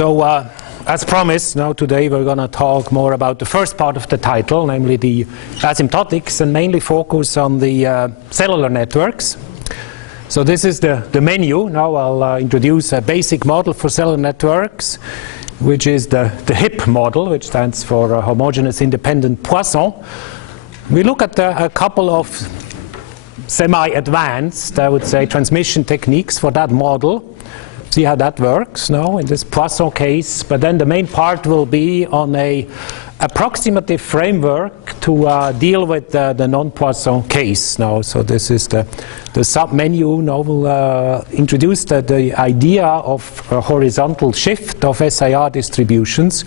So, as promised, now today we're going to talk more about the first part of the title, namely the asymptotics, and mainly focus on the cellular networks. So this is the menu. Now I'll introduce a basic model for cellular networks, which is the HIP model, which stands for Homogeneous Independent Poisson. We look at a couple of semi-advanced, I would say, transmission techniques for that model. See how that works now in this Poisson case. But then the main part will be on a approximative framework to deal with the non-Poisson case now. So this is the sub-menu. Now we'll introduce the idea of a horizontal shift of SIR distributions.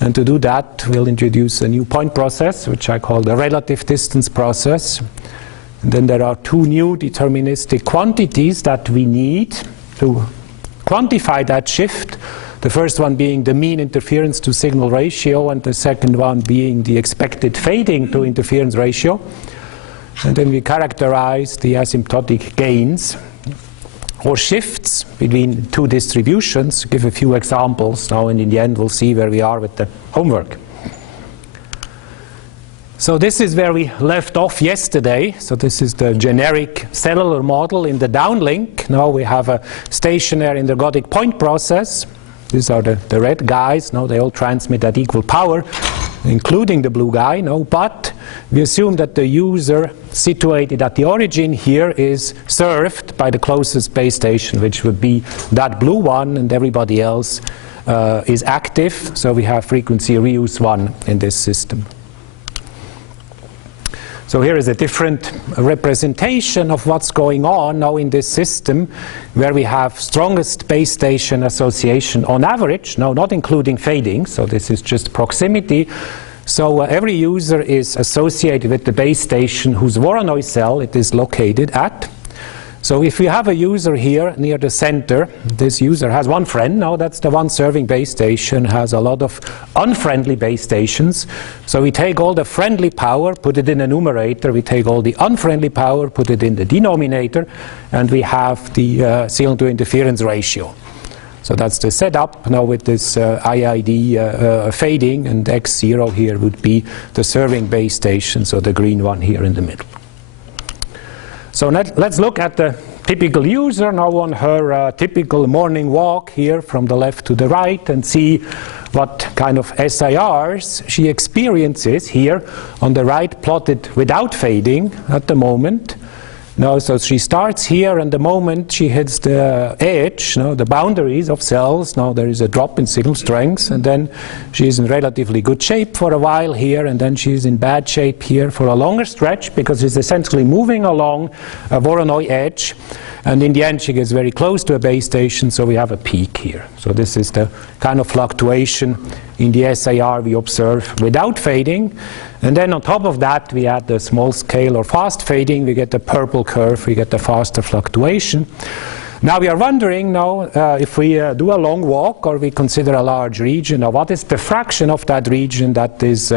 And to do that, we'll introduce a new point process, which I call the relative distance process. And then there are two new deterministic quantities that we need to quantify that shift. The first one being the mean interference to signal ratio, and the second one being the expected fading to interference ratio. And then we characterize the asymptotic gains or shifts between two distributions, give a few examples now, and in the end we'll see where we are with the homework. So this is where we left off yesterday. So this is the generic cellular model in the downlink. Now we have a stationary endergodic point process. These are the red guys. Now they all transmit at equal power, including the blue guy. No, but we assume that the user situated at the origin here is served by the closest base station, which would be that blue one, and everybody else is active. So we have frequency reuse 1 in this system. So here is a different representation of what's going on now in this system, where we have strongest base station association on average, now not including fading, so this is just proximity. So every user is associated with the base station whose Voronoi cell it is located at. So if we have a user here near the center, this user has one friend. Now that's the one serving base station, has a lot of unfriendly base stations. So we take all the friendly power, put it in the numerator. We take all the unfriendly power, put it in the denominator, and we have the signal to interference ratio. So that's the setup now with this IID fading, and X0 here would be the serving base station, so the green one here in the middle. So let's look at the typical user now on her typical morning walk here from the left to the right, and see what kind of SIRs she experiences here on the right, plotted without fading at the moment. Now, so she starts here, and the moment she hits the edge, the boundaries of cells, now there is a drop in signal strength, and then she's in relatively good shape for a while here, and then she's in bad shape here for a longer stretch, because she's essentially moving along a Voronoi edge, and in the end she gets very close to a base station, so we have a peak here. So this is the kind of fluctuation in the SIR we observe without fading. And then on top of that, we add the small scale or fast fading. We get the purple curve, we get the faster fluctuation. Now we are wondering now if we do a long walk or we consider a large region, now what is the fraction of that region that is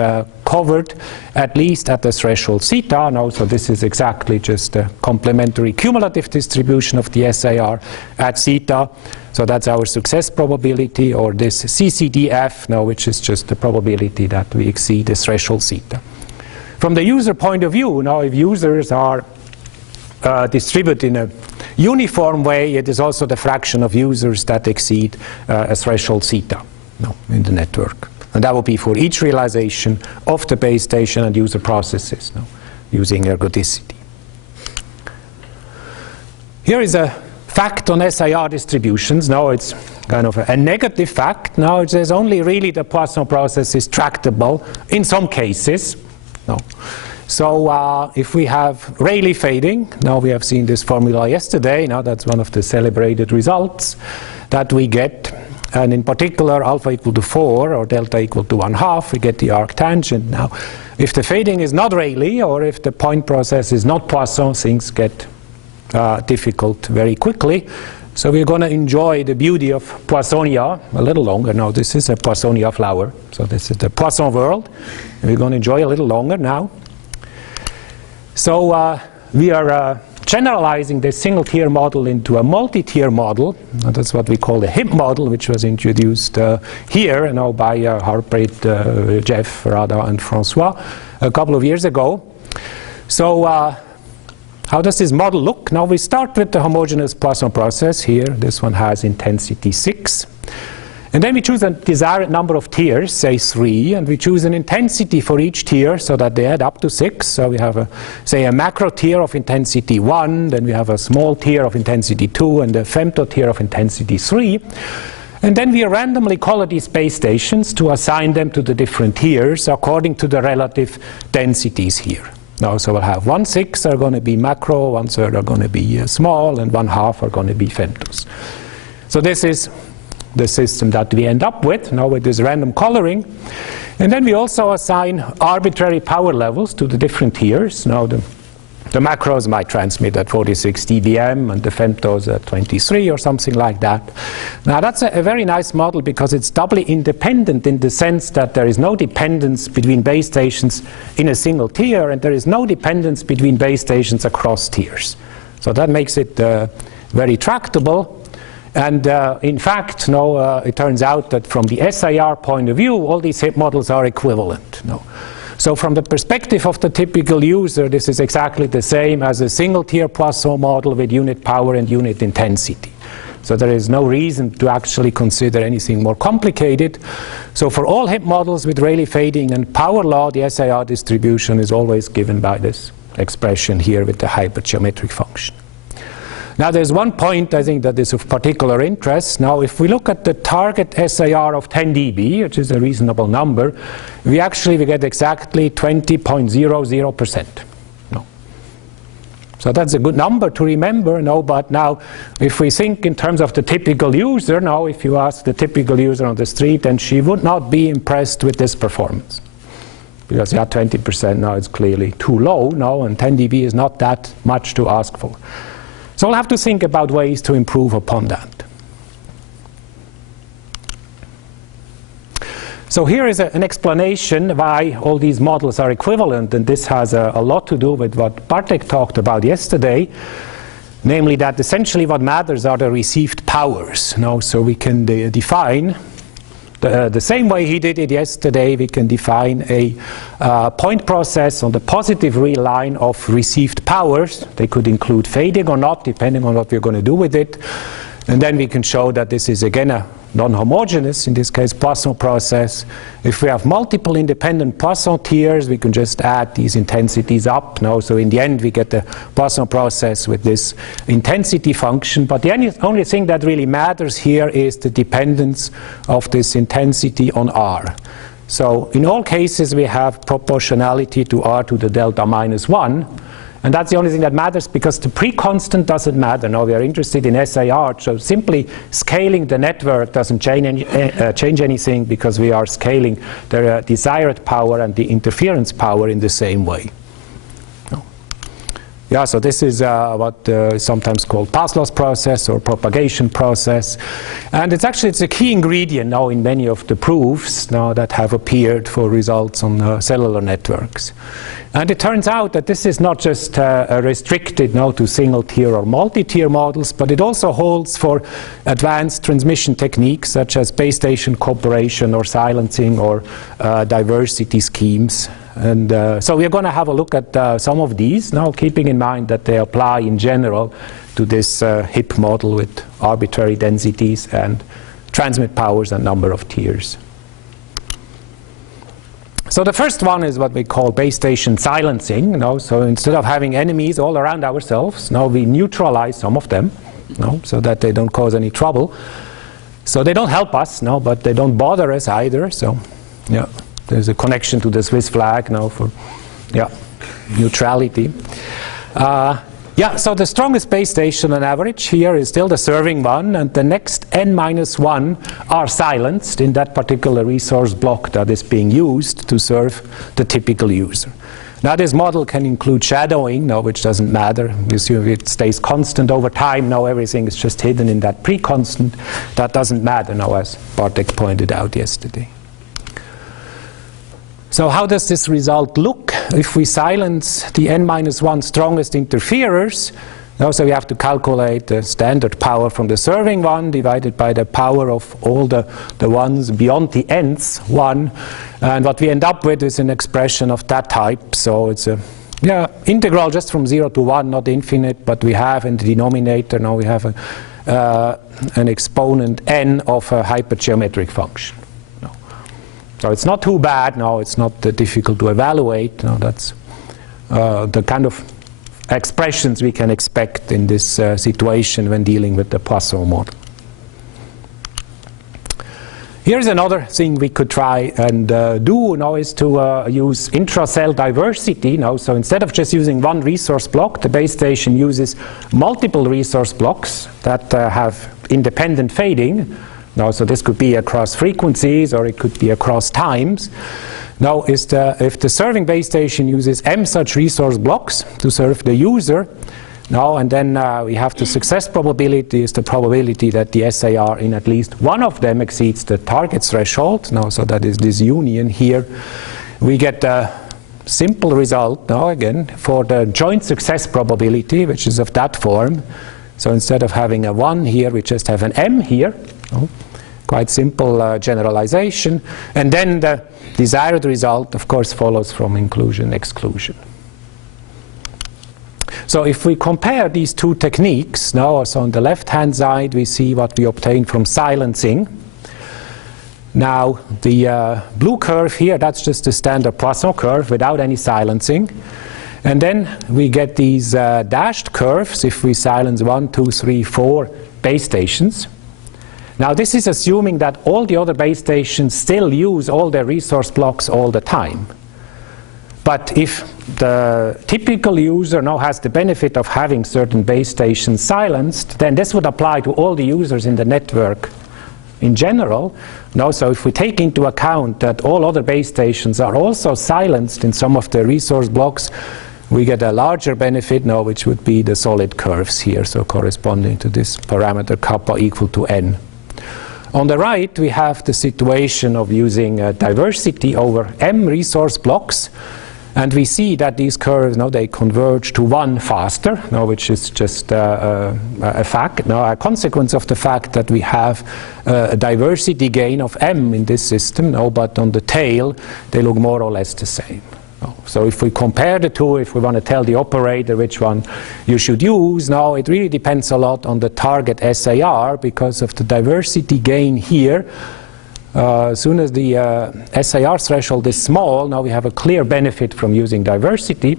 covered at least at the threshold theta? Now, so this is exactly just a complementary cumulative distribution of the SIR at theta. So that's our success probability, or this CCDF now, which is just the probability that we exceed the threshold theta. From the user point of view, now if users are distributed in a uniform way, it is also the fraction of users that exceed a threshold theta in the network. And that will be for each realization of the base station and user processes using ergodicity. Here is a fact on SIR distributions. Now it's kind of a negative fact. Now it says only really the Poisson process is tractable in some cases. So if we have Rayleigh fading, now we have seen this formula yesterday, now that's one of the celebrated results that we get, and in particular alpha equal to 4 or delta equal to 1/2, we get the arctangent. Now if the fading is not Rayleigh, or if the point process is not Poisson, things get difficult very quickly. So we're going to enjoy the beauty of Poissonia a little longer. Now this is a Poissonia flower, so this is the Poisson world, and we're going to enjoy a little longer now. So we are generalizing the single-tier model into a multi-tier model. And that's what we call the HIP model, which was introduced here by Harpreet, Jeff, Rada, and Francois a couple of years ago. So how does this model look? Now we start with the homogeneous Poisson process here. This one has intensity 6. And then we choose a desired number of tiers, say 3, and we choose an intensity for each tier so that they add up to 6. So we have, say, a macro tier of intensity 1, then we have a small tier of intensity 2, and a femto tier of intensity 3. And then we randomly color these base stations to assign them to the different tiers according to the relative densities here. Now, so we'll have 1/6 are going to be macro, 1/3 are going to be small, and 1/2 are going to be femtos. So this is the system that we end up with, now with this random coloring. And then we also assign arbitrary power levels to the different tiers. Now the macros might transmit at 46 dBm and the femtos at 23 or something like that. Now that's a very nice model because it's doubly independent in the sense that there is no dependence between base stations in a single tier, and there is no dependence between base stations across tiers. So that makes it very tractable. And in fact, it turns out that from the SIR point of view, all these HIP models are equivalent. So from the perspective of the typical user, this is exactly the same as a single-tier Poisson model with unit power and unit intensity. So there is no reason to actually consider anything more complicated. So for all HIP models with Rayleigh Fading and power law, the SIR distribution is always given by this expression here with the hypergeometric function. Now there's one point I think that is of particular interest. Now if we look at the target SIR of 10 dB, which is a reasonable number, we get exactly 20.00%. So that's a good number to remember. But now if we think in terms of the typical user, now if you ask the typical user on the street, then she would not be impressed with this performance. Because 20% now is clearly too low and 10 dB is not that much to ask for. So we'll have to think about ways to improve upon that. So here is an explanation why all these models are equivalent, and this has a lot to do with what Bartek talked about yesterday, namely that essentially what matters are the received powers. So we can define the same way he did it yesterday. We can define a point process on the positive real line of received powers. They could include fading or not, depending on what we're going to do with it. And then we can show that this is again a non-homogeneous, in this case Poisson process. If we have multiple independent Poisson tiers, we can just add these intensities up. So in the end we get the Poisson process with this intensity function. But the only thing that really matters here is the dependence of this intensity on R. So in all cases we have proportionality to R to the delta minus 1. And that's the only thing that matters because the pre-constant doesn't matter. Now we are interested in SIR, so simply scaling the network doesn't change anything because we are scaling the desired power and the interference power in the same way. Yeah, so this is what is sometimes called path loss process or propagation process. And it's a key ingredient now in many of the proofs now that have appeared for results on cellular networks. And it turns out that this is not just restricted now to single-tier or multi-tier models, but it also holds for advanced transmission techniques such as base station cooperation or silencing or diversity schemes. And so we're going to have a look at some of these now, keeping in mind that they apply in general to this HIP model with arbitrary densities and transmit powers and number of tiers. So the first one is what we call base station silencing. So instead of having enemies all around ourselves, now we neutralize some of them, so that they don't cause any trouble. So they don't help us, but they don't bother us either. So yeah, there's a connection to the Swiss flag now for neutrality. So the strongest base station on average here is still the serving one, and the next n-1 are silenced in that particular resource block that is being used to serve the typical user. Now this model can include shadowing, which doesn't matter. You see it stays constant over time. Now everything is just hidden in that pre-constant. That doesn't matter now, as Bartek pointed out yesterday. So how does this result look? if we silence the n-1 strongest interferers, so we have to calculate the standard power from the serving one divided by the power of all the ones beyond the nth one. And what we end up with is an expression of that type. So it's a integral just from 0 to 1, not infinite, but we have in the denominator, now we have an exponent n of a hypergeometric function. So it's not too bad. No, it's not difficult to evaluate. No, that's the kind of expressions we can expect in this situation when dealing with the Poisson model. Here's another thing we could try and do now is to use intra-cell diversity. Now, so instead of just using one resource block, the base station uses multiple resource blocks that have independent fading. Now, so this could be across frequencies or it could be across times. Now, if the serving base station uses m such resource blocks to serve the user, now and then we have the success probability is the probability that the SIR in at least one of them exceeds the target threshold. Now, so that is this union here. We get a simple result now again for the joint success probability, which is of that form. So instead of having a 1 here, we just have an m here. Quite simple generalization. And then the desired result, of course, follows from inclusion, exclusion. So if we compare these two techniques, now so on the left-hand side, we see what we obtain from silencing. Now, the blue curve here, that's just the standard Poisson curve without any silencing. And then we get these dashed curves if we silence 1, 2, 3, 4 base stations. Now, this is assuming that all the other base stations still use all their resource blocks all the time. But if the typical user now has the benefit of having certain base stations silenced, then this would apply to all the users in the network in general. Now, so if we take into account that all other base stations are also silenced in some of the resource blocks, we get a larger benefit now, which would be the solid curves here, so corresponding to this parameter kappa equal to n. On the right, we have the situation of using diversity over m resource blocks. And we see that these curves, now they converge to 1 faster, now, which is just a fact, now a consequence of the fact that we have a diversity gain of m in this system, now, but on the tail, they look more or less the same. So if we compare the two, if we want to tell the operator which one you should use, now it really depends a lot on the target SIR because of the diversity gain here. As soon as the SIR threshold is small, now we have a clear benefit from using diversity.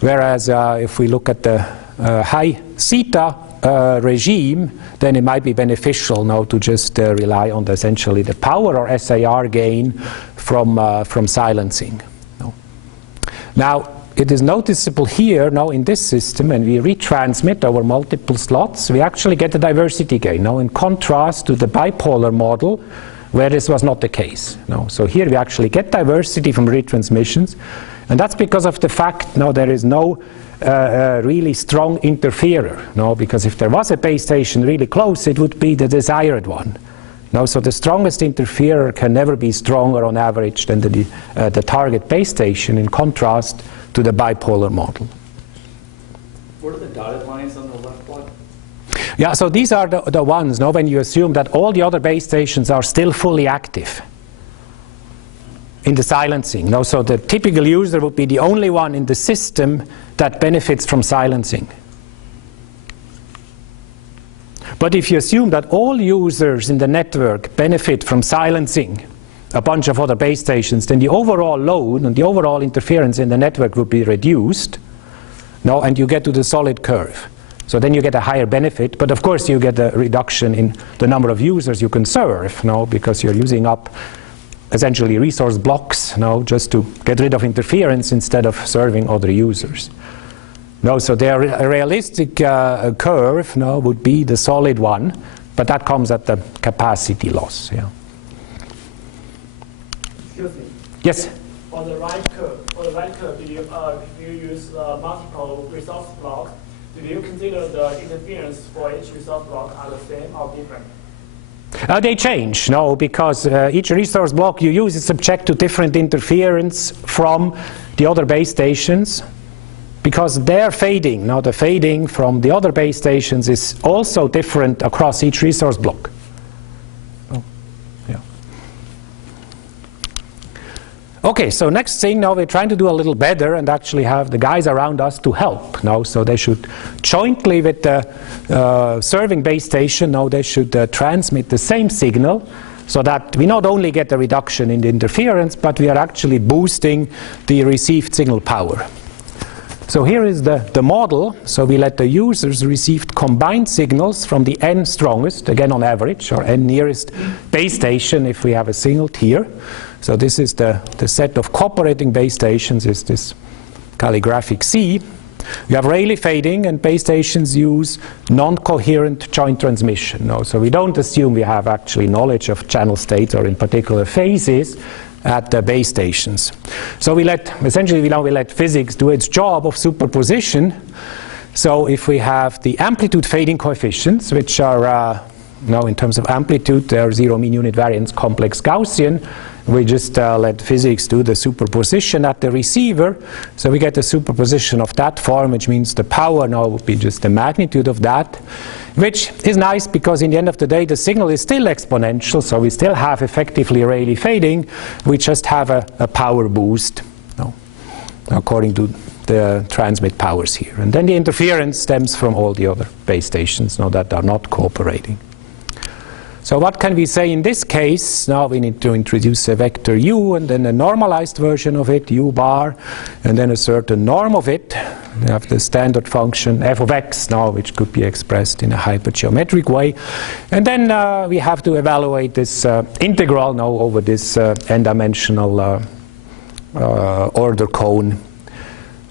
Whereas if we look at the high theta regime, then it might be beneficial now to just rely on essentially the power or SIR gain from silencing. Now, it is noticeable here now in this system, when we retransmit over multiple slots, we actually get a diversity gain. Now, in contrast to the bipolar model, where this was not the case. No. So here we actually get diversity from retransmissions, and that's because of the fact now there is no really strong interferer. No, because if there was a base station really close, it would be the desired one. No, so the strongest interferer can never be stronger on average than the target base station, in contrast to the bipolar model. What are the dotted lines on the left plot? Yeah, so these are the ones, no, when you assume that all the other base stations are still fully active in the silencing. No, so the typical user would be the only one in the system that benefits from silencing. But if you assume that all users in the network benefit from silencing a bunch of other base stations, then the overall load and the overall interference in the network would be reduced. No, and you get to the solid curve. So then you get a higher benefit, but of course you get a reduction in the number of users you can serve, no, because you're using up essentially resource blocks, no, just to get rid of interference instead of serving other users. No, so a realistic curve, no, would be the solid one, but that comes at the capacity loss. Yeah. Excuse me. Yes. On the right curve, if you use multiple resource blocks, do you consider the interference for each resource block are the same or different? They change, no, because each resource block you use is subject to different interference from the other base stations, because their fading, now the fading from the other base stations is also different across each resource block. Okay, so next thing, now we're trying to do a little better and actually have the guys around us to help. Now, so they should jointly with the serving base station, now they should transmit the same signal, so that we not only get a reduction in the interference, but we are actually boosting the received signal power. So here is the model. So we let the users receive combined signals from the n strongest, again on average, or n nearest base station if we have a single tier. So this is the set of cooperating base stations, is this calligraphic C. We have Rayleigh fading, and base stations use non-coherent joint transmission. No? So we don't assume we have actually knowledge of channel states or in particular phases at the base stations. So we let, essentially we let physics do its job of superposition. So if we have the amplitude fading coefficients, which are now in terms of amplitude, they are zero mean unit variance complex Gaussian, we just let physics do the superposition at the receiver. So we get the superposition of that form, which means the power now would be just the magnitude of that, which is nice because in the end of the day the signal is still exponential, so we still have effectively Rayleigh fading. We just have a power boost, according to the transmit powers here. And then the interference stems from all the other base stations that are not cooperating. So what can we say in this case? Now we need to introduce a vector u and then a normalized version of it, u bar, and then a certain norm of it. We have the standard function f of x now, which could be expressed in a hypergeometric way. And then we have to evaluate this integral now over this n-dimensional order cone.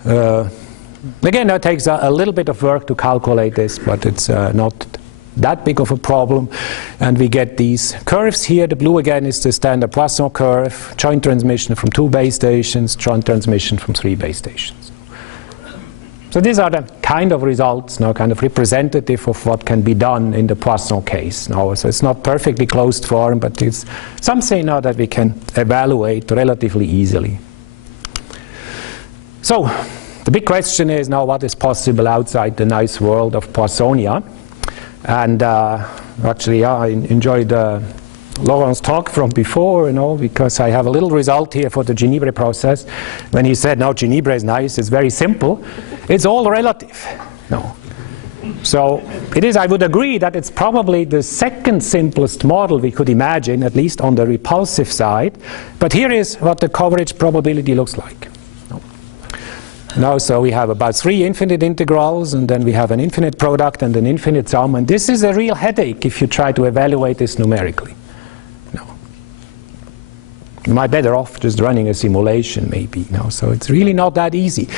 Again, that takes a little bit of work to calculate this, but it's not that big of a problem. And we get these curves here. The blue again is the standard Poisson curve, joint transmission from 2 base stations, joint transmission from 3 base stations. So these are the kind of results now, kind of representative of what can be done in the Poisson case. Now, so it's not perfectly closed form, but it's something now that we can evaluate relatively easily. So the big question is now what is possible outside the nice world of Poissonia. And actually, I enjoyed Laurent's talk from before, because I have a little result here for the Ginevra process. When he said, no, Ginevra is nice, it's very simple. It's all relative. No. So it is, I would agree that it's probably the second simplest model we could imagine, at least on the repulsive side. But here is what the coverage probability looks like. Now, so we have about 3 infinite integrals, and then we have an infinite product and an infinite sum, and this is a real headache if you try to evaluate this numerically. No. You might better off just running a simulation, maybe. No. So it's really not that easy.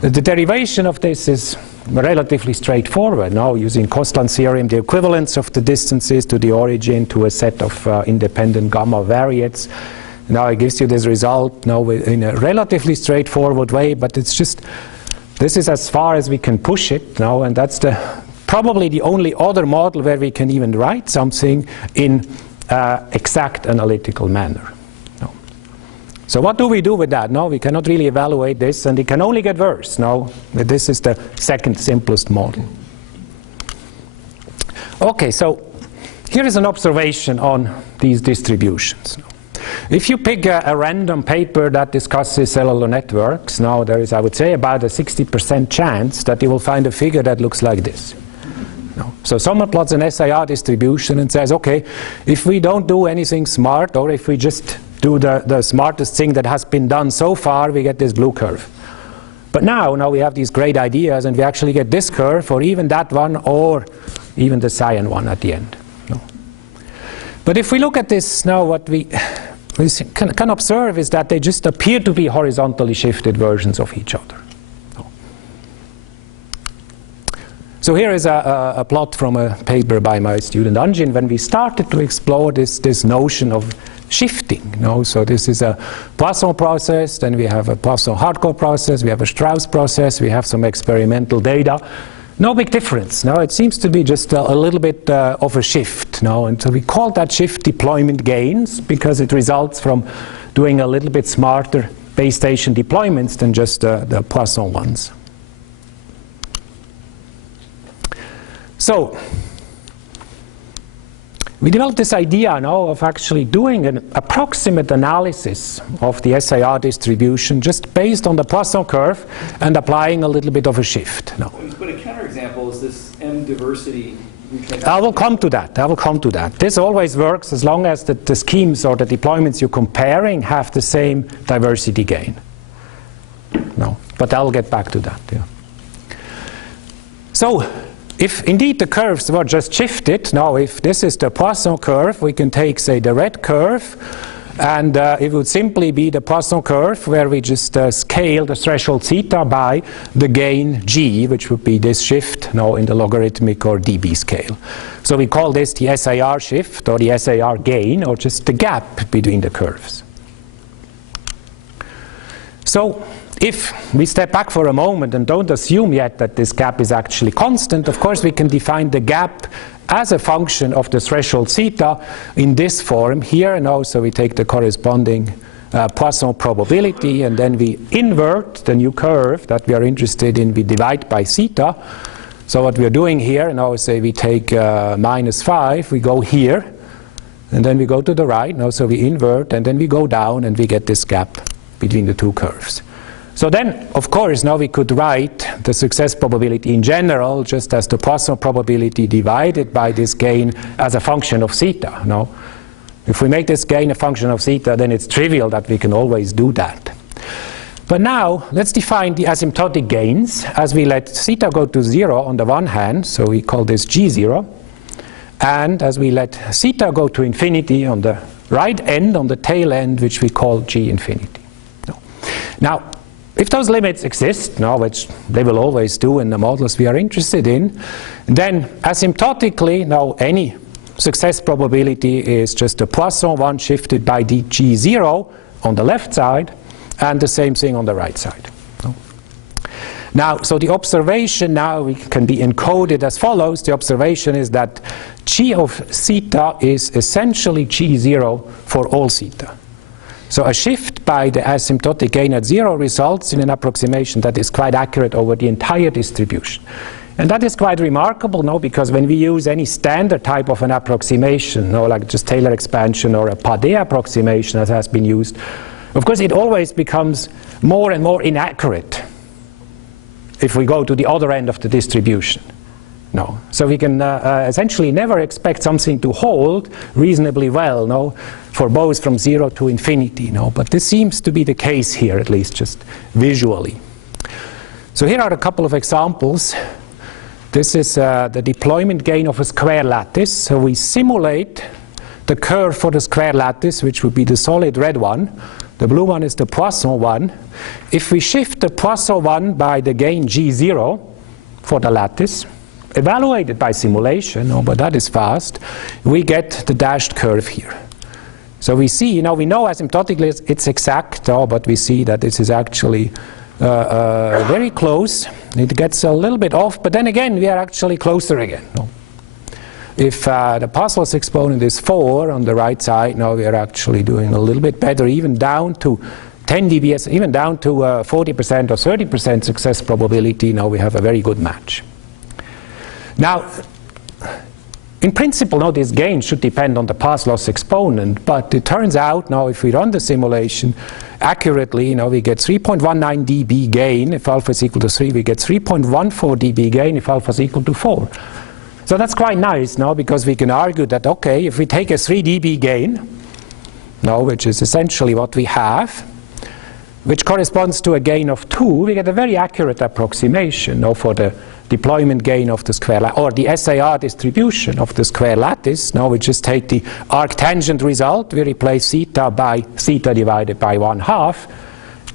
The derivation of this is relatively straightforward. Now, using Kostland's theorem, the equivalence of the distances to the origin to a set of independent gamma variates. Now it gives you this result now in a relatively straightforward way, but it's just, this is as far as we can push it now, and that's probably the only other model where we can even write something in exact analytical manner. No. So what do we do with that? No, we cannot really evaluate this, and it can only get worse. Now, this is the second simplest model. Okay, so here is an observation on these distributions. If you pick a random paper that discusses cellular networks, now there is, I would say, about a 60% chance that you will find a figure that looks like this. No. So someone plots an SIR distribution and says, okay, if we don't do anything smart, or if we just do the smartest thing that has been done so far, we get this blue curve. But now we have these great ideas, and we actually get this curve, or even that one, or even the cyan one at the end. No. But if we look at this now, what we can observe is that they just appear to be horizontally shifted versions of each other. So here is a plot from a paper by my student Anjin when we started to explore this notion of shifting. So this is a Poisson process, then we have a Poisson hardcore process, we have a Strauss process, we have some experimental data. No big difference. No, it seems to be just a little bit of a shift. No, and so we call that shift deployment gains because it results from doing a little bit smarter base station deployments than just the Poisson ones. So we developed this idea now of actually doing an approximate analysis of the SIR distribution just based on the Poisson curve and applying a little bit of a shift. No. But a counterexample is this M diversity. I will come to that. I will come to that. This always works as long as the schemes or the deployments you're comparing have the same diversity gain. No, but I'll get back to that. Yeah. So, if indeed the curves were just shifted, now if this is the Poisson curve, we can take, say, the red curve, and it would simply be the Poisson curve where we just scale the threshold theta by the gain g, which would be this shift now in the logarithmic or dB scale. So we call this the SIR shift or the SIR gain, or just the gap between the curves. So if we step back for a moment and don't assume yet that this gap is actually constant, of course we can define the gap as a function of the threshold theta in this form here, and also we take the corresponding Poisson probability, and then we invert the new curve that we are interested in, we divide by theta. So what we are doing here, now say we take -5, we go here, and then we go to the right, now so we invert, and then we go down, and we get this gap between the two curves. So then, of course, now we could write the success probability in general just as the Poisson probability divided by this gain as a function of theta. No? If we make this gain a function of theta, then it's trivial that we can always do that. But now, let's define the asymptotic gains as we let theta go to 0 on the one hand, so we call this G0, and as we let theta go to infinity on the right end, on the tail end, which we call G infinity. No. Now, if those limits exist, now which they will always do in the models we are interested in, then asymptotically, now any success probability is just the Poisson one shifted by the G0 on the left side, and the same thing on the right side. Now, so the observation now can be encoded as follows. The observation is that G of theta is essentially G0 for all theta. So a shift by the asymptotic gain at 0 results in an approximation that is quite accurate over the entire distribution. And that is quite remarkable, no? Because when we use any standard type of an approximation, no, like just Taylor expansion or a Padé approximation as has been used, of course it always becomes more and more inaccurate if we go to the other end of the distribution. No. So we can essentially never expect something to hold reasonably well, no, for both from 0 to infinity, no. But this seems to be the case here, at least just visually. So here are a couple of examples. This is the deployment gain of a square lattice. So we simulate the curve for the square lattice, which would be the solid red one. The blue one is the Poisson one. If we shift the Poisson one by the gain G0 for the lattice, evaluated by simulation, oh, but that is fast, we get the dashed curve here. So we see, you know, we know asymptotically it's exact, oh, but we see that this is actually very close. It gets a little bit off, but then again, we are actually closer again. No? If the Poisson's exponent is 4 on the right side, now we are actually doing a little bit better, even down to 10 dB, even down to 40% or 30% success probability. Now we have a very good match. Now, in principle, now this gain should depend on the path loss exponent, but it turns out now if we run the simulation accurately, now we get 3.19 dB gain. If alpha is equal to 3, we get 3.14 dB gain if alpha is equal to 4. So that's quite nice now, because we can argue that, okay, if we take a 3 dB gain, now, which is essentially what we have, which corresponds to a gain of 2, we get a very accurate approximation now for the deployment gain of the square lattice, or the SIR distribution of the square lattice. Now we just take the arctangent result, we replace theta by theta divided by 1/2,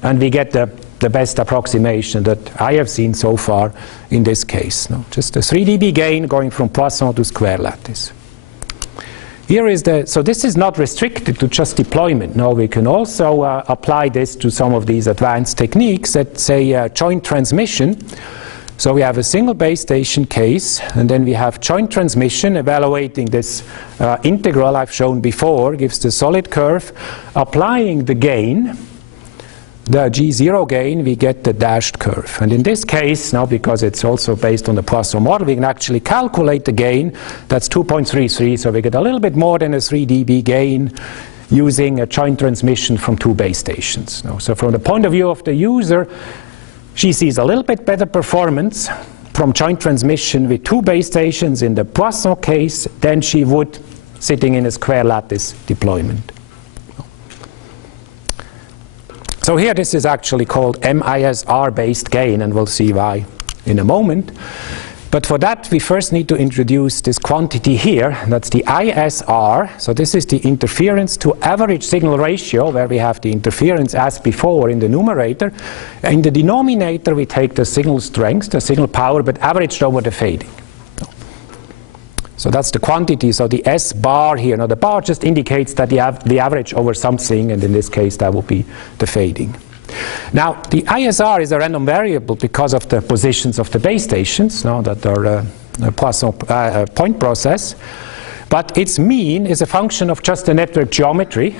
and we get the best approximation that I have seen so far in this case. No? Just a 3 dB gain going from Poisson to square lattice. Here is so this is not restricted to just deployment. No, we can also apply this to some of these advanced techniques that say joint transmission. So we have a single base station case, and then we have joint transmission evaluating this integral I've shown before, gives the solid curve. Applying the gain, the G0 gain, we get the dashed curve. And in this case, now because it's also based on the Poisson model, we can actually calculate the gain. That's 2.33, so we get a little bit more than a 3 dB gain using a joint transmission from two base stations. So from the point of view of the user, she sees a little bit better performance from joint transmission with two base stations in the Poisson case than she would sitting in a square lattice deployment. So here this is actually called MISR-based gain, and we'll see why in a moment. But for that, we first need to introduce this quantity here. That's the ISR. So this is the interference to average signal ratio, where we have the interference as before in the numerator. In the denominator, we take the signal strength, the signal power, but averaged over the fading. So that's the quantity. So the S bar here. Now the bar just indicates that the average over something, and in this case, that will be the fading. Now, the ISR is a random variable because of the positions of the base stations, that are a Poisson point process. But its mean is a function of just the network geometry,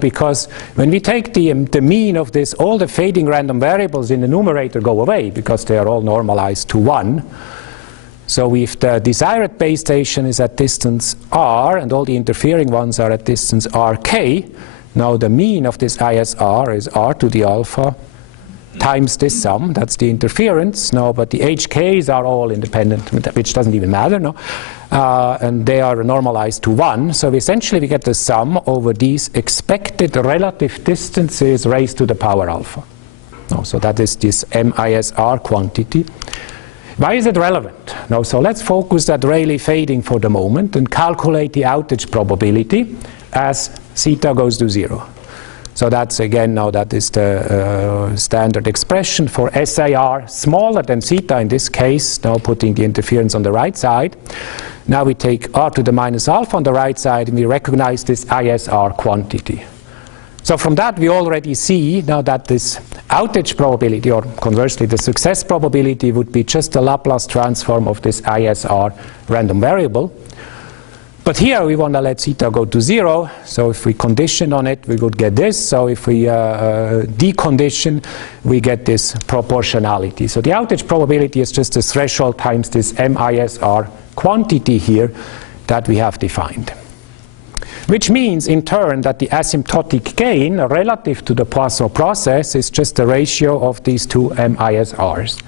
because when we take the mean of this, all the fading random variables in the numerator go away because they are all normalized to 1. So if the desired base station is at distance r and all the interfering ones are at distance rk, now the mean of this ISR is r to the alpha times this sum. That's the interference. No, but the HKs are all independent, which doesn't even matter. No, and they are normalized to 1. So essentially we get the sum over these expected relative distances raised to the power alpha. No, so that is this MISR quantity. Why is it relevant? Now, so let's focus at Rayleigh fading for the moment and calculate the outage probability as theta goes to 0. So that's again, now that is the standard expression for SIR smaller than theta in this case, now putting the interference on the right side. Now we take r to the minus alpha on the right side and we recognize this ISR quantity. So from that we already see now that this outage probability, or conversely the success probability, would be just a Laplace transform of this ISR random variable. But here we want to let theta go to 0, so if we condition on it, we would get this. So if we decondition, we get this proportionality. So the outage probability is just the threshold times this MISR quantity here that we have defined. Which means, in turn, that the asymptotic gain relative to the Poisson process is just the ratio of these two MISRs.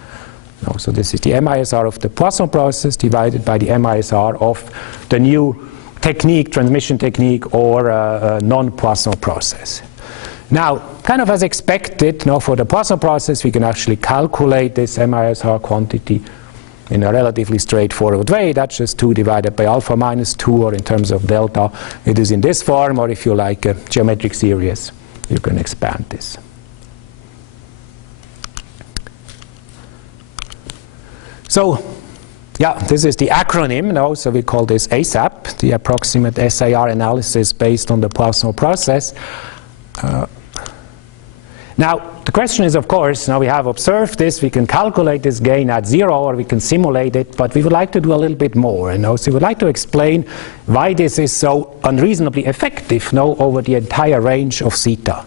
So this is the MISR of the Poisson process divided by the MISR of the new technique, transmission technique, or non-Poisson process. Now, kind of as expected, for the Poisson process, we can actually calculate this MISR quantity in a relatively straightforward way. That's just 2 divided by alpha minus 2, or in terms of delta, it is in this form, or if you like a geometric series, you can expand this. So, yeah, this is the acronym now, so we call this ASAPPP, the Approximate SIR Analysis based on the Poisson process. Now, the question is, of course, now we have observed this, we can calculate this gain at 0, or we can simulate it, but we would like to do a little bit more. So we would like to explain why this is so unreasonably effective over the entire range of theta.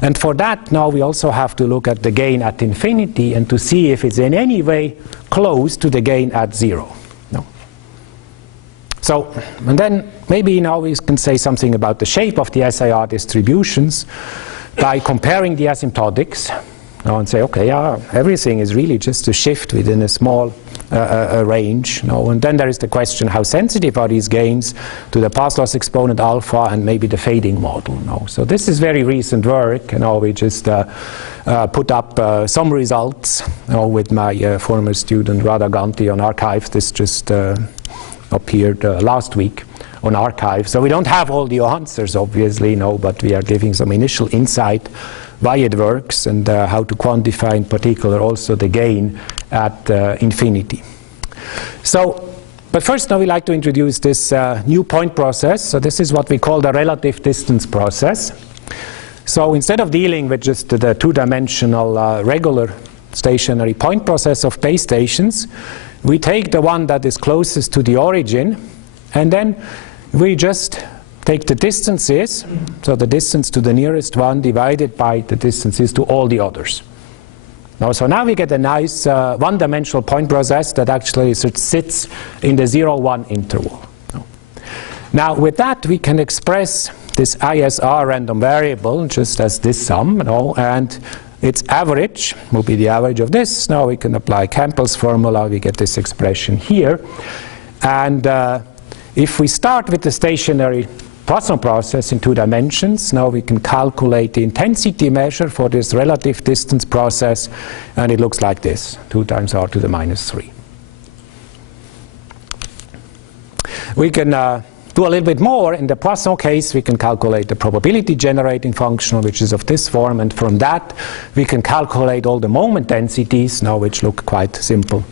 And for that, now we also have to look at the gain at infinity and to see if it's in any way close to the gain at 0. So, and then maybe now we can say something about the shape of the SIR distributions by comparing the asymptotics and say, okay, yeah, everything is really just a shift within a small range. And then there is the question, how sensitive are these gains to the path loss exponent alpha and maybe the fading model. So this is very recent work. We just put up some results with my former student Radha Ganti on arXiv. This just appeared last week on arXiv. So we don't have all the answers, obviously, but we are giving some initial insight why it works and how to quantify in particular also the gain at infinity. So, but first now we like to introduce this new point process. So this is what we call the relative distance process. So instead of dealing with just the two-dimensional regular stationary point process of base stations, we take the one that is closest to the origin, and then we just take the distances, so the distance to the nearest one divided by the distances to all the others. So now we get a nice one-dimensional point process that actually sits in the 0-1 interval. Now with that we can express this ISR random variable just as this sum, and its average will be the average of this. Now we can apply Campbell's formula, we get this expression here. And if we start with the stationary Poisson process in 2 dimensions, now we can calculate the intensity measure for this relative distance process, and it looks like this, 2 times r to the minus 3. We can do a little bit more. In the Poisson case, we can calculate the probability generating function, which is of this form, and from that we can calculate all the moment densities, now which look quite simple.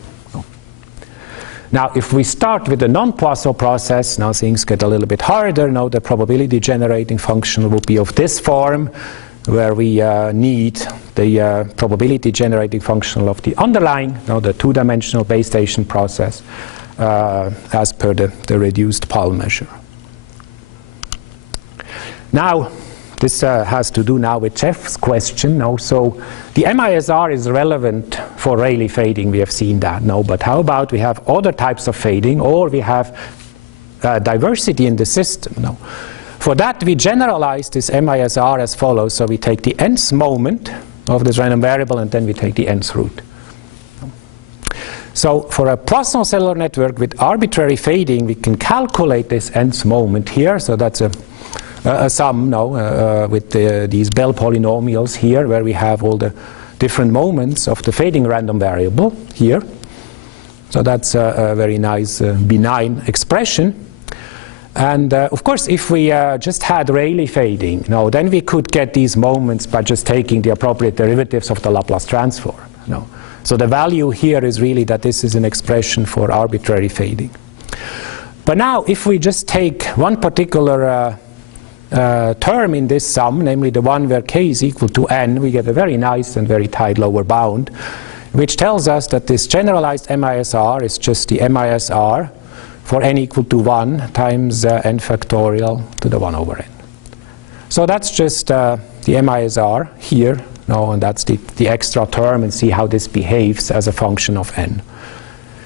Now if we start with the non-Poisson process, now things get a little bit harder. Now the probability generating function will be of this form, where we need the probability generating function of the underlying, now the 2-dimensional base station process, as per the reduced Pal measure. Now this has to do now with Jeff's question. Now, so the MISR is relevant for Rayleigh fading, we have seen that. No, but how about we have other types of fading, or we have diversity in the system? No. For that we generalize this MISR as follows. So we take the nth moment of this random variable, and then we take the nth root. So for a Poisson cellular network with arbitrary fading, we can calculate this nth moment here. So that's a sum now with these Bell polynomials here, where we have all the different moments of the fading random variable here. So that's a very nice benign expression. And of course, if we just had Rayleigh fading, no, then we could get these moments by just taking the appropriate derivatives of the Laplace transform. No. So the value here is really that this is an expression for arbitrary fading. But now if we just take one particular term in this sum, namely the one where k is equal to n, we get a very nice and very tight lower bound, which tells us that this generalized MISR is just the MISR for n equal to 1 times n factorial to the 1 over n. So that's just the MISR here, no, and that's the extra term, and see how this behaves as a function of n.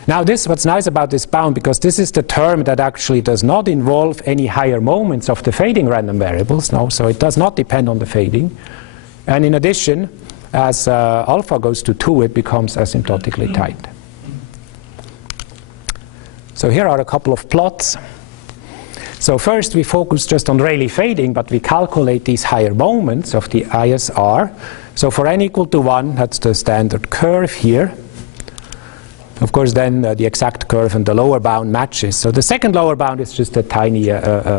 Now this, what's nice about this bound, because this is the term that actually does not involve any higher moments of the fading random variables, no, so it does not depend on the fading. And in addition, as alpha goes to 2, it becomes asymptotically tight. So here are a couple of plots. So first we focus just on Rayleigh fading, but we calculate these higher moments of the ISR. So for n equal to 1, that's the standard curve here. Of course, then the exact curve and the lower bound matches. So the second lower bound is just a tiny,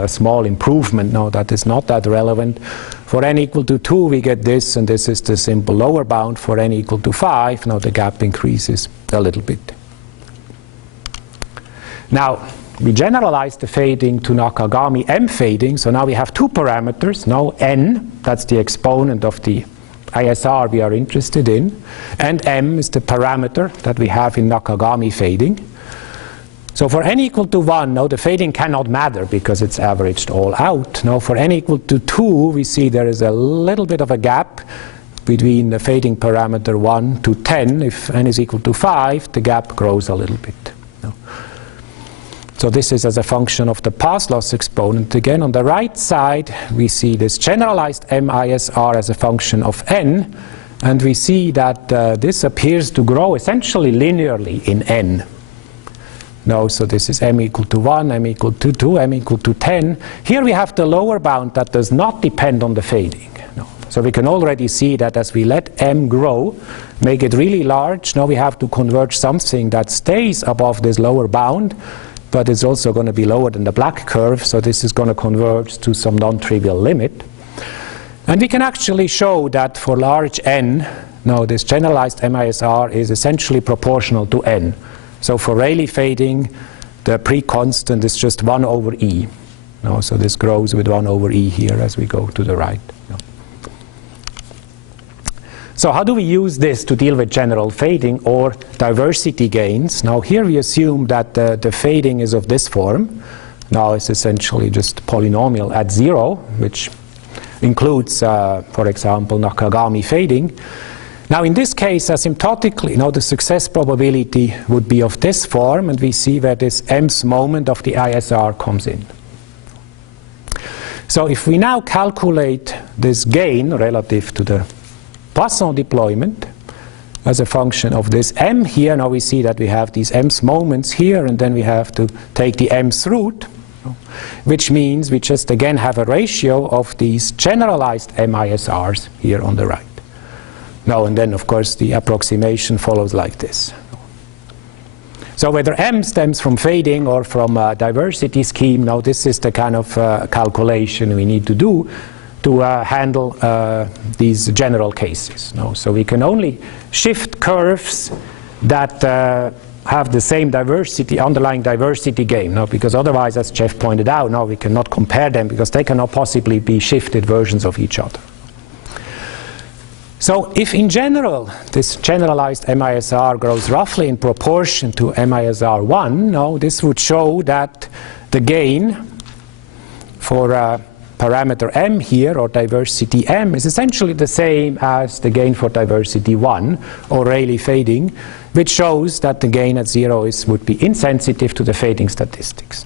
small improvement. No, that is not that relevant. For n equal to 2, we get this, and this is the simple lower bound. For n equal to 5, now the gap increases a little bit. Now, we generalize the fading to Nakagami M fading. So now we have 2 parameters. Now n, that's the exponent of the ISR we are interested in, and m is the parameter that we have in Nakagami fading. So for n equal to 1, now the fading cannot matter because it's averaged all out. Now for n equal to 2, we see there is a little bit of a gap between the fading parameter 1 to 10. If n is equal to 5, the gap grows a little bit. So this is as a function of the path loss exponent. Again, on the right side, we see this generalized MISR as a function of n, and we see that this appears to grow essentially linearly in n. No, so this is m equal to 1, m equal to 2, m equal to 10. Here we have the lower bound that does not depend on the fading. No. So we can already see that as we let m grow, make it really large, now we have to converge something that stays above this lower bound, but it's also going to be lower than the black curve, so this is going to converge to some non-trivial limit. And we can actually show that for large n, now this generalized MISR is essentially proportional to n. So for Rayleigh fading, the pre-constant is just 1 over e. No, so this grows with 1 over e here as we go to the right. No. So how do we use this to deal with general fading or diversity gains? Now here we assume that the fading is of this form. Now it's essentially just polynomial at 0, which includes, for example, Nakagami fading. Now in this case, asymptotically, the success probability would be of this form, and we see where this mth moment of the ISR comes in. So if we now calculate this gain relative to the Poisson deployment as a function of this m here, now we see that we have these mth moments here, and then we have to take the mth root, which means we just again have a ratio of these generalized MISRs here on the right. Now and then, of course, the approximation follows like this. So whether m stems from fading or from a diversity scheme, now this is the kind of calculation we need to do to handle these general cases. So we can only shift curves that have the same diversity, underlying diversity gain, because otherwise, as Jeff pointed out, we cannot compare them because they cannot possibly be shifted versions of each other. So if in general this generalized MISR grows roughly in proportion to MISR1, this would show that the gain for parameter m here, or diversity m, is essentially the same as the gain for diversity 1, or Rayleigh fading, which shows that the gain at 0 would be insensitive to the fading statistics.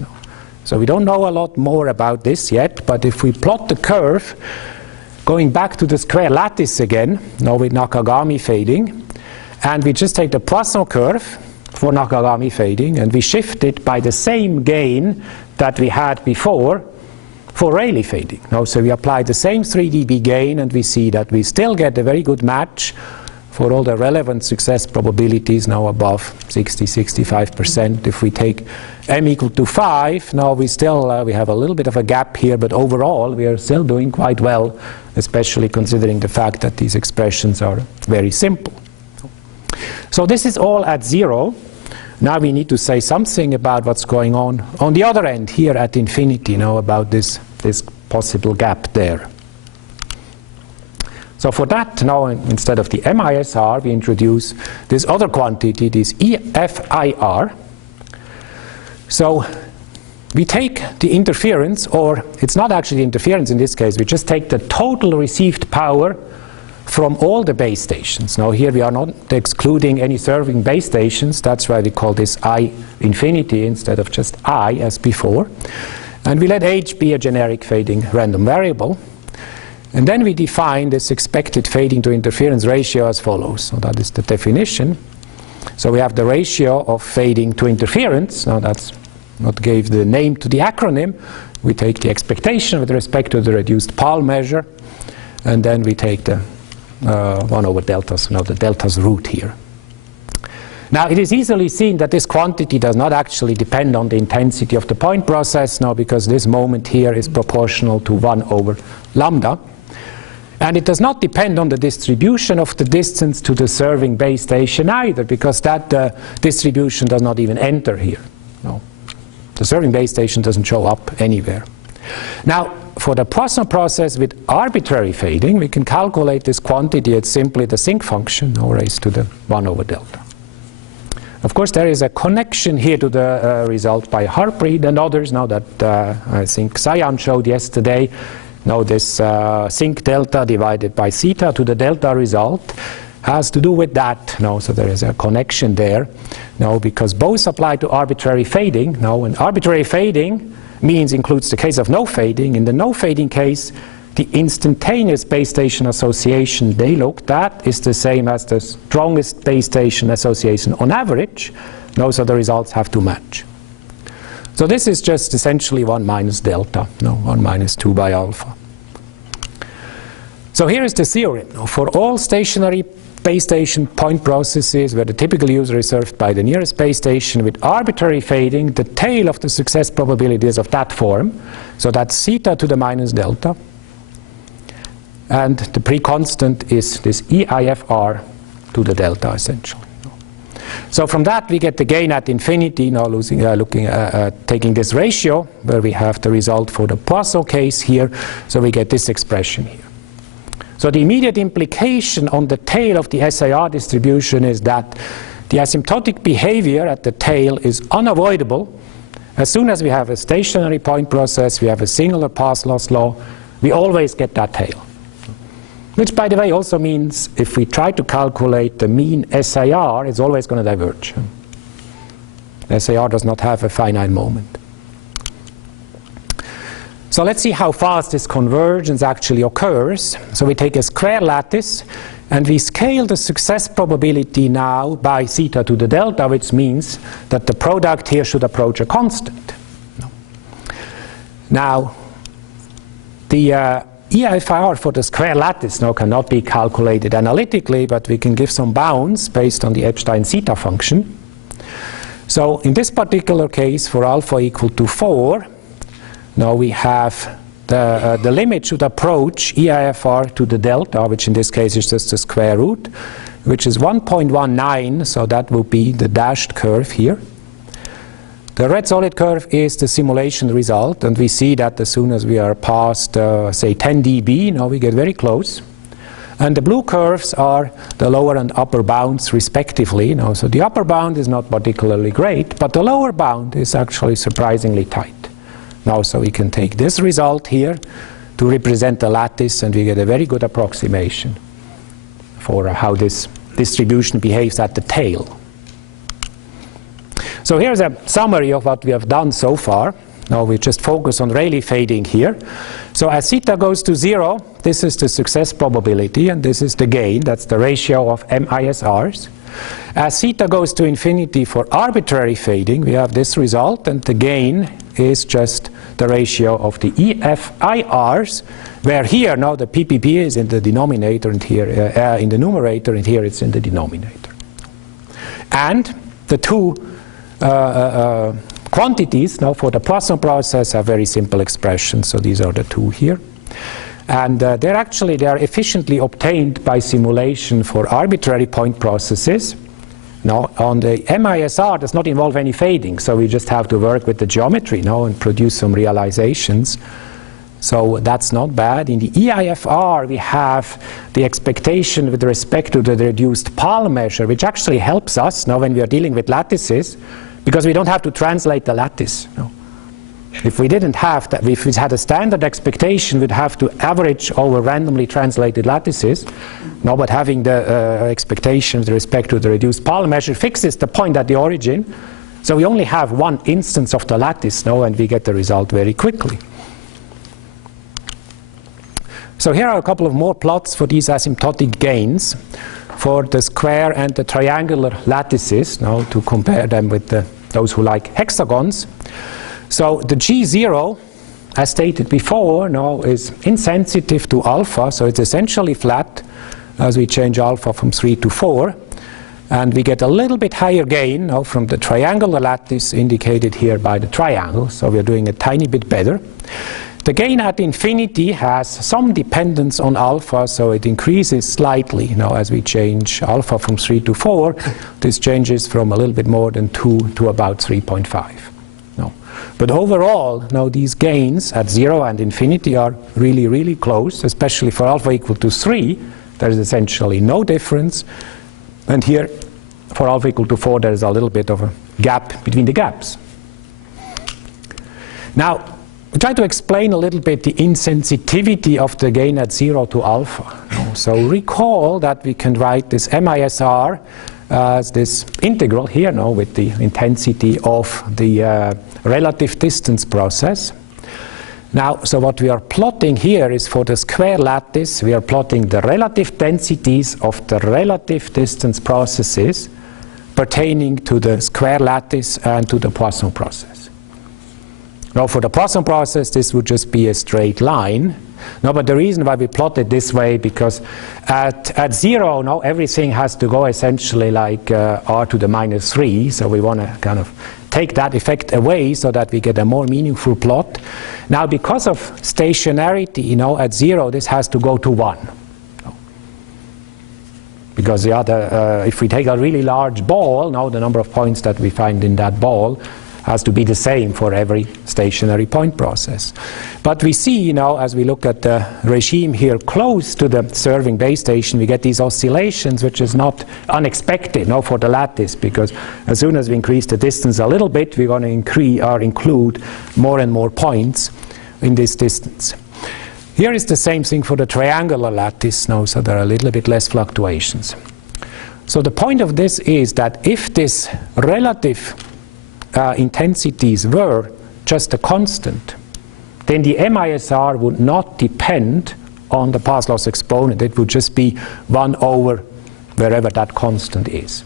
So we don't know a lot more about this yet, but if we plot the curve, going back to the square lattice again, now with Nakagami fading, and we just take the Poisson curve for Nakagami fading, and we shift it by the same gain that we had before for Rayleigh fading. So we apply the same 3 dB gain, and we see that we still get a very good match for all the relevant success probabilities, now above 60–65%. If we take m equal to 5, now we still we have a little bit of a gap here, but overall we are still doing quite well, especially considering the fact that these expressions are very simple. So this is all at 0. Now we need to say something about what's going on the other end here at infinity, about this possible gap there. So for that, now instead of the MISR, we introduce this other quantity, this EFIR. So we take the interference, or it's not actually interference in this case, we just take the total received power from all the base stations. Now here we are not excluding any serving base stations, that's why we call this I infinity instead of just I as before. And we let H be a generic fading random variable. And then we define this expected fading to interference ratio as follows. So that is the definition. So we have the ratio of fading to interference. Now that's what gave the name to the acronym. We take the expectation with respect to the reduced Pal measure, and then we take the 1 over deltas, the delta's root here. Now it is easily seen that this quantity does not actually depend on the intensity of the point process, because this moment here is proportional to 1 over lambda. And it does not depend on the distribution of the distance to the serving base station either, because that distribution does not even enter here. The serving base station doesn't show up anywhere. Now, for the Poisson process with arbitrary fading, we can calculate this quantity as simply the sinc function, raised to the 1 over delta. Of course, there is a connection here to the result by Harpreet and others, that I think Sayan showed yesterday. This sinc delta divided by theta to the delta result has to do with that. So there is a connection there. Because both apply to arbitrary fading. And arbitrary fading includes the case of no fading. In the no fading case, the instantaneous base station association they looked at is the same as the strongest base station association on average. So the results have to match. So this is just essentially 1 minus delta, 1 minus 2 by alpha. So here is the theorem. For all stationary base station point processes where the typical user is served by the nearest base station with arbitrary fading, the tail of the success probability is of that form. So that's theta to the minus delta. And the pre-constant is this EIFR to the delta, essentially. So from that we get the gain at infinity, taking this ratio where we have the result for the Poisson case here, so we get this expression here. So the immediate implication on the tail of the SIR distribution is that the asymptotic behavior at the tail is unavoidable. As soon as we have a stationary point process, we have a singular path loss law, we always get that tail. Which, by the way, also means if we try to calculate the mean SIR, it's always going to diverge. SIR does not have a finite moment. So let's see how fast this convergence actually occurs. So we take a square lattice, and we scale the success probability now by theta to the delta, which means that the product here should approach a constant. Now, the EIFR for the square lattice now cannot be calculated analytically, but we can give some bounds based on the Epstein theta function. So in this particular case, for alpha equal to 4, now we have the limit should approach EIFR to the delta, which in this case is just the square root, which is 1.19, so that will be the dashed curve here. The red solid curve is the simulation result, and we see that as soon as we are past, say, 10 dB, now we get very close. And the blue curves are the lower and upper bounds respectively. Now, so the upper bound is not particularly great, but the lower bound is actually surprisingly tight. Now, so we can take this result here to represent the lattice, and we get a very good approximation for how this distribution behaves at the tail. So here's a summary of what we have done so far. Now we just focus on Rayleigh fading here. So as theta goes to 0, this is the success probability, and this is the gain. That's the ratio of MISRs. As theta goes to infinity for arbitrary fading, we have this result, and the gain is just the ratio of the EFIRs, where here now the PPP is in the denominator and here in the numerator, and here it's in the denominator. And the two quantities now for the Poisson process are very simple expressions, so these are the two here. And they are efficiently obtained by simulation for arbitrary point processes. Now, on the MISR does not involve any fading, so we just have to work with the geometry now and produce some realizations. So that's not bad. In the EIFR, we have the expectation with respect to the reduced Pal measure, which actually helps us now when we are dealing with lattices, because we don't have to translate the lattice. No. If we didn't have that, if we had a standard expectation, we'd have to average over randomly translated lattices. No, but having the expectation with respect to the reduced Pal measure fixes the point at the origin. So we only have one instance of the lattice now, and we get the result very quickly. So here are a couple of more plots for these asymptotic gains for the square and the triangular lattices, now to compare them with those who like hexagons. So the G0, as stated before, now is insensitive to alpha, so it's essentially flat as we change alpha from 3 to 4. And we get a little bit higher gain now from the triangular lattice indicated here by the triangle, so we're doing a tiny bit better. The gain at infinity has some dependence on alpha, so it increases slightly. Now, as we change alpha from 3 to 4, this changes from a little bit more than 2 to about 3.5. No. But overall, now these gains at 0 and infinity are really, really close, especially for alpha equal to 3. There is essentially no difference. And here, for alpha equal to 4, there is a little bit of a gap between the gaps. Now, we try to explain a little bit the insensitivity of the gain at 0 to alpha. So recall that we can write this MISR as this integral here now with the intensity of the relative distance process. Now, so what we are plotting here is for the square lattice, we are plotting the relative densities of the relative distance processes pertaining to the square lattice and to the Poisson process. Now, for the Poisson process, this would just be a straight line. No, but the reason why we plot it this way, because at 0, now everything has to go essentially like r to the minus 3. So we want to kind of take that effect away so that we get a more meaningful plot. Now, because of stationarity, at 0, this has to go to 1. Because the other, if we take a really large ball, now the number of points that we find in that ball has to be the same for every stationary point process. But we see, as we look at the regime here close to the serving base station, we get these oscillations, which is not unexpected for the lattice, because as soon as we increase the distance a little bit, we're going to include more and more points in this distance. Here is the same thing for the triangular lattice, so there are a little bit less fluctuations. So the point of this is that if this relative intensities were just a constant, then the MISR would not depend on the path loss exponent. It would just be 1 over wherever that constant is.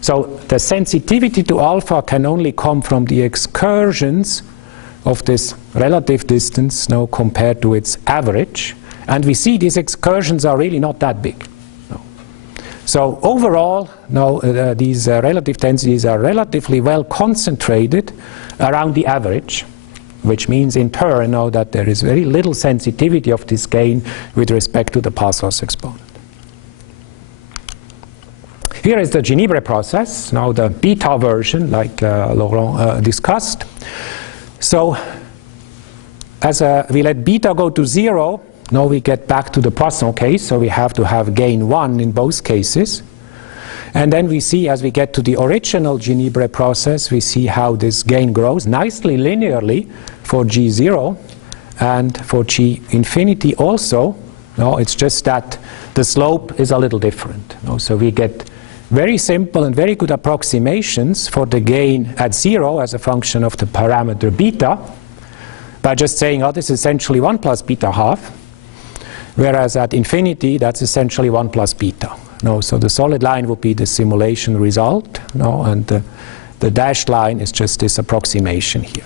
So the sensitivity to alpha can only come from the excursions of this relative distance compared to its average. And we see these excursions are really not that big. So overall, these relative densities are relatively well concentrated around the average, which means in turn that there is very little sensitivity of this gain with respect to the path loss exponent. Here is the Ginevra process, now the beta version, like Laurent discussed. So as we let beta go to 0, now we get back to the Poisson case, so we have to have gain 1 in both cases. And then we see, as we get to the original Ginevra process, we see how this gain grows nicely linearly for G0 and for G infinity also. It's just that the slope is a little different. So we get very simple and very good approximations for the gain at 0 as a function of the parameter beta by just saying, this is essentially 1 plus beta half, whereas at infinity, that's essentially 1 plus beta. So the solid line will be the simulation result, and the dashed line is just this approximation here.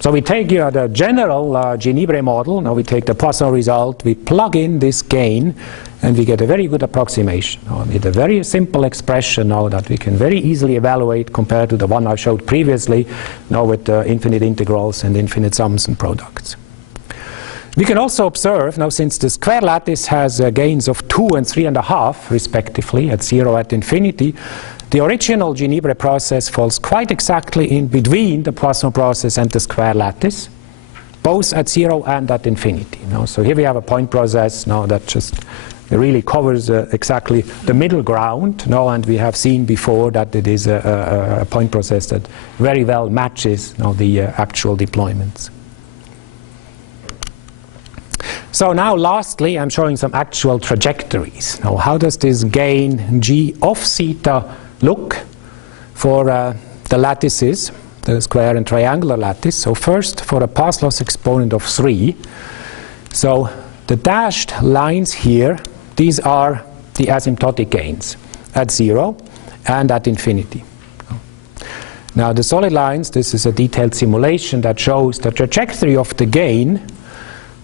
So we take the general Ginevra model, now we take the Poisson result, we plug in this gain, and we get a very good approximation. With a very simple expression now that we can very easily evaluate compared to the one I showed previously, with infinite integrals and infinite sums and products. We can also observe, now since the square lattice has gains of 2 and 3.5 respectively at 0 at infinity, the original Ginevra process falls quite exactly in between the Poisson process and the square lattice, both at 0 and at infinity. So here we have a point process that just really covers exactly the middle ground, and we have seen before that it is a point process that very well matches the actual deployments. So now lastly, I'm showing some actual trajectories. Now how does this gain G of theta look for the lattices, the square and triangular lattice? So first for a path loss exponent of 3. So the dashed lines here, these are the asymptotic gains at 0 and at infinity. Now the solid lines, this is a detailed simulation that shows the trajectory of the gain.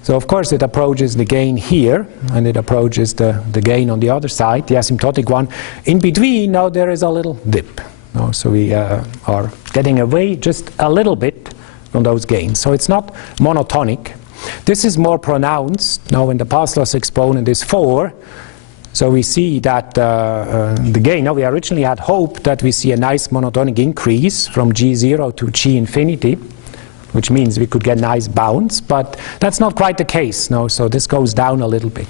So of course it approaches the gain here, and it approaches the gain on the other side, the asymptotic one. In between, now there is a little dip. So we are getting away just a little bit from those gains. So it's not monotonic. This is more pronounced now when the path loss exponent is 4. So we see that the gain, now we originally had hoped that we see a nice monotonic increase from G0 to G infinity, which means we could get a nice bounce, but that's not quite the case. So this goes down a little bit.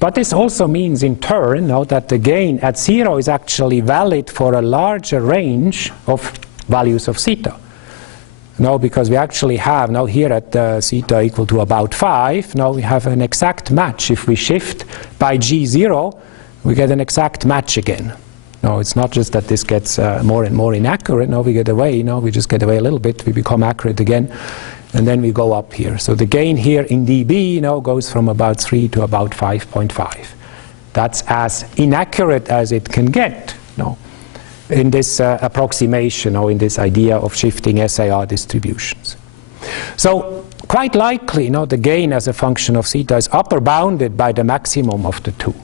But this also means in turn that the gain at 0 is actually valid for a larger range of values of theta. Because we actually have now here at theta equal to about 5, now we have an exact match. If we shift by G0, we get an exact match again. No, it's not just that this gets more and more inaccurate. No, we get away. No, we just get away a little bit. We become accurate again, and then we go up here. So the gain here in dB goes from about 3 to about 5.5. That's as inaccurate as it can get. In this approximation, or in this idea of shifting SIR distributions. So quite likely, the gain as a function of theta is upper bounded by the maximum of the two.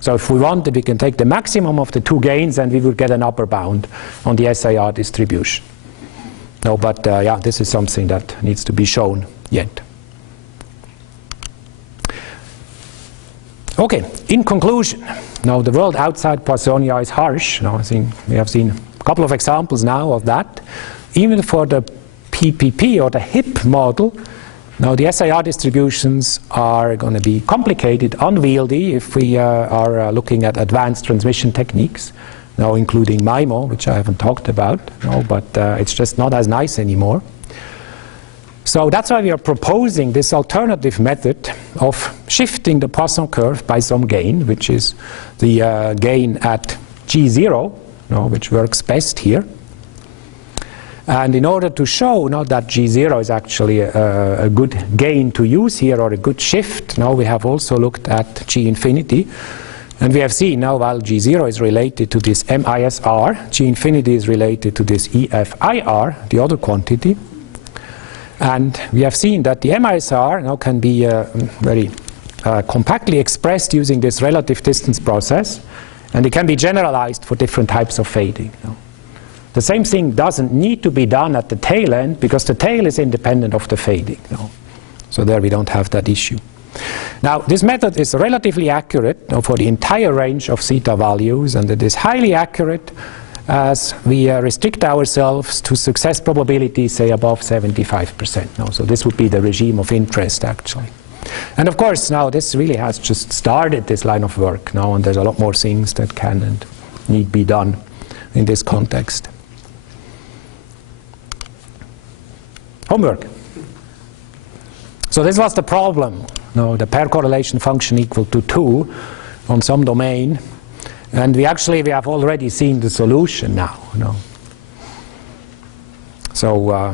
So if we wanted, we can take the maximum of the two gains and we would get an upper bound on the SIR distribution. But yeah, this is something that needs to be shown yet. Okay, in conclusion, now the world outside Poissonia is harsh. I think we have seen a couple of examples now of that. Even for the PPP or the HIP model, now the SIR distributions are going to be complicated, unwieldy if we are looking at advanced transmission techniques, now including MIMO, which I haven't talked about, no, but it's just not as nice anymore. So that's why we are proposing this alternative method of shifting the Poisson curve by some gain, which is the gain at G0, no, which works best here. And in order to show that G0 is actually a good gain to use here, or a good shift, now we have also looked at G infinity. And we have seen now, while G0 is related to this MISR, G infinity is related to this EFIR, the other quantity. And we have seen that the MISR now can be very compactly expressed using this relative distance process. And it can be generalized for different types of fading. The same thing doesn't need to be done at the tail end, because the tail is independent of the fading. So there we don't have that issue. Now, this method is relatively accurate for the entire range of theta values, and it is highly accurate as we restrict ourselves to success probability, say, above 75%. So this would be the regime of interest, actually. And of course, now this really has just started this line of work now, and there's a lot more things that can and need be done in this context. Homework. So this was the problem. The pair correlation function equal to 2 on some domain. And we have already seen the solution now. So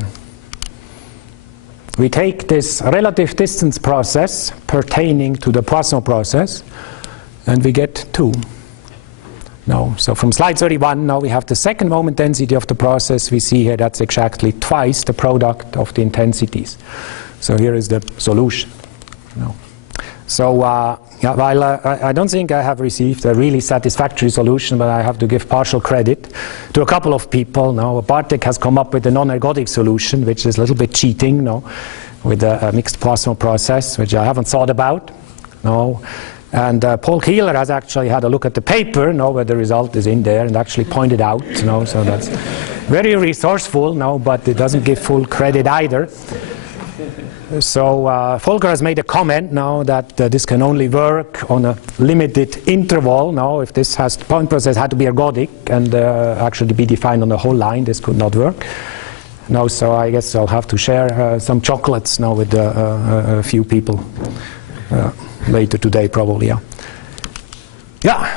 we take this relative distance process pertaining to the Poisson process, and we get 2. So from slide 31, now we have the second moment density of the process. We see here that's exactly twice the product of the intensities. So here is the solution. So while I don't think I have received a really satisfactory solution, but I have to give partial credit to a couple of people. Now Bartek has come up with a non-ergodic solution, which is a little bit cheating, with a mixed Poisson process, which I haven't thought about. And Paul Keeler has actually had a look at the paper, where the result is in there, and actually pointed out, so that's very resourceful, but it doesn't give full credit either. So Volker has made a comment now that this can only work on a limited interval. If this point process had to be ergodic and actually be defined on the whole line, this could not work. So I guess I'll have to share some chocolates now with a few people. Later today, probably, a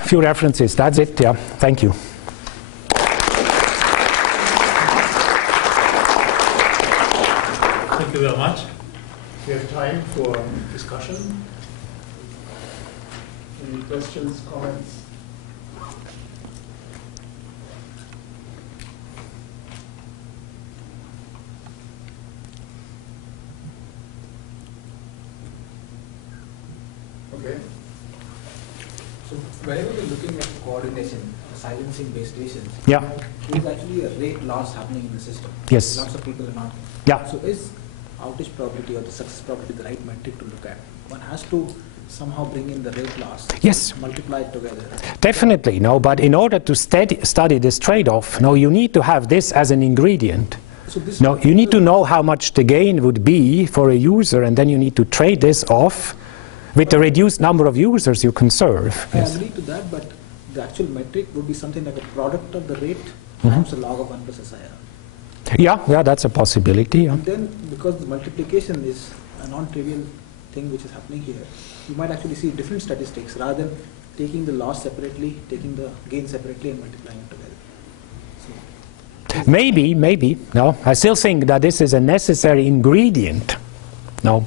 few references. That's it, Thank you. Thank you very much. We have time for discussion. Any questions, comments? Okay. So whenever we're looking at coordination, silencing base stations, Yeah. there is actually a rate loss happening in the system. Yes. Lots of people are not. Yeah. So is outage probability or the success probability the right metric to look at? One has to somehow bring in the rate loss. Yes. Multiply it together. Definitely, but in order to study this trade-off, you need to have this as an ingredient. So this You need to know how much the gain would be for a user, and then you need to trade this off with the reduced number of users you can serve. I agree to that, but the actual metric would be something like a product of the rate times the log of 1 plus SIR. Yeah, that's a possibility. And then, because the multiplication is a non-trivial thing which is happening here, you might actually see different statistics rather than taking the loss separately, taking the gain separately and multiplying it together. So, Maybe. No, I still think that this is a necessary ingredient. No,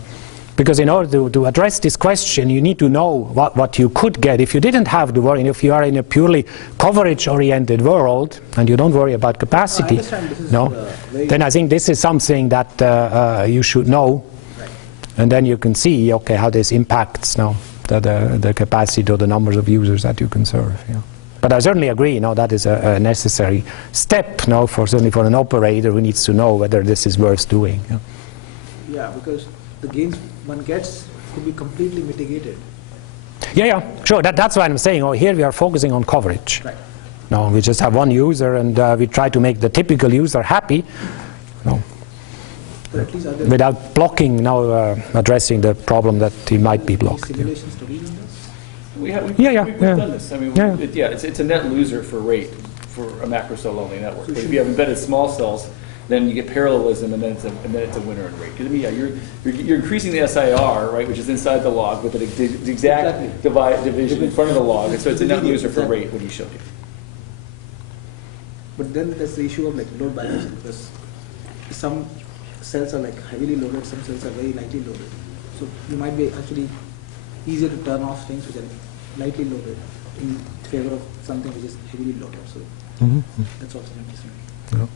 because in order to address this question, you need to know what you could get. If you didn't have to worry, if you are in a purely coverage-oriented world and you don't worry about capacity, then I think this is something that you should know. right. And then you can see, okay, how this impacts the capacity or the numbers of users that you can serve. But I certainly agree, that is a necessary step, certainly for an operator who needs to know whether this is worth doing. Yeah, because the gains one gets could be completely mitigated. Yeah, sure. That's why I'm saying, here we are focusing on coverage. Right. No, we just have one user, and we try to make the typical user happy. No. Without blocking, addressing the problem that he might be blocked. Simulation studies on this? We've Yeah. done this. I mean, it's a net loser for rate for a macro cell only network. But if you have embedded small cells, then you get parallelism, and then it's a winner in rate. Because you're increasing the SIR, right, which is inside the log with an exact division in front of the log, and so it's a net loser for rate. What he showed you. But then there's the issue of like load balancing, because some cells are like heavily loaded, some cells are very lightly loaded. So you might be actually easier to turn off things which are lightly loaded in favor of something which is heavily loaded. So that's also interesting. Yeah.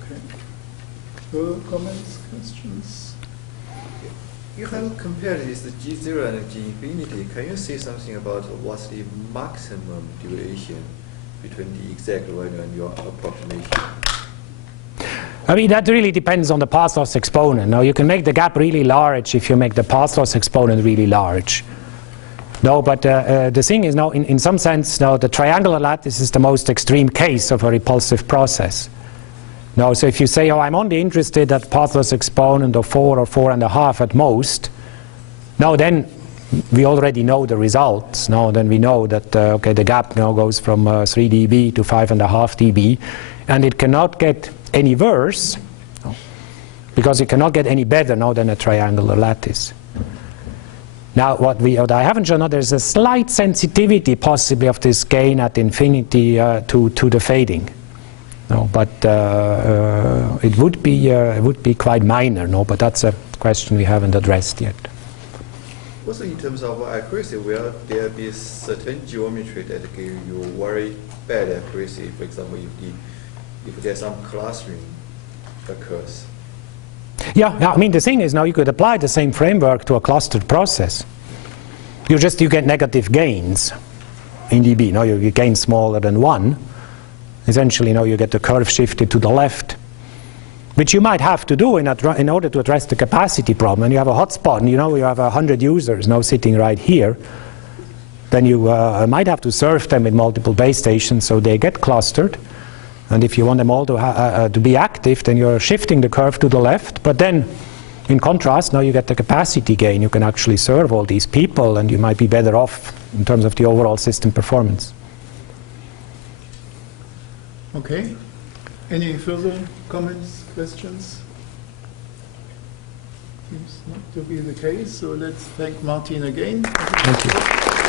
Okay. Comments, questions? You have compared this G0 and G infinity. Can you say something about what's the maximum deviation between the exact value and your approximation? I mean, that really depends on the path loss exponent. Now, you can make the gap really large if you make the path loss exponent really large. No, but the thing is, now, in some sense, now the triangular lattice is the most extreme case of a repulsive process. Now, so if you say, oh, I'm only interested at path loss exponent of 4 or 4.5 at most, now then we already know the results. Now then we know that okay, the gap now goes from 3 dB to 5.5 dB, and it cannot get any worse because it cannot get any better now than a triangular lattice. Now what I haven't shown, now there's a slight sensitivity possibly of this gain at infinity to the fading. No, but it would be quite minor. No, but that's a question we haven't addressed yet. Also, in terms of accuracy, will there be certain geometry that give you very bad accuracy? For example, if there's some clustering occurs. Yeah, I mean the thing is now you could apply the same framework to a clustered process. You get negative gains in dB. No, you gain smaller than 1. Essentially, now you get the curve shifted to the left, which you might have to do in order to address the capacity problem. And you have a hotspot, and you have 100 users now sitting right here. Then you might have to serve them with multiple base stations so they get clustered. And if you want them all to be active, then you're shifting the curve to the left. But then, in contrast, now you get the capacity gain. You can actually serve all these people, and you might be better off in terms of the overall system performance. Okay. Any further comments, questions? Seems not to be the case, so let's thank Martin again. Thank you.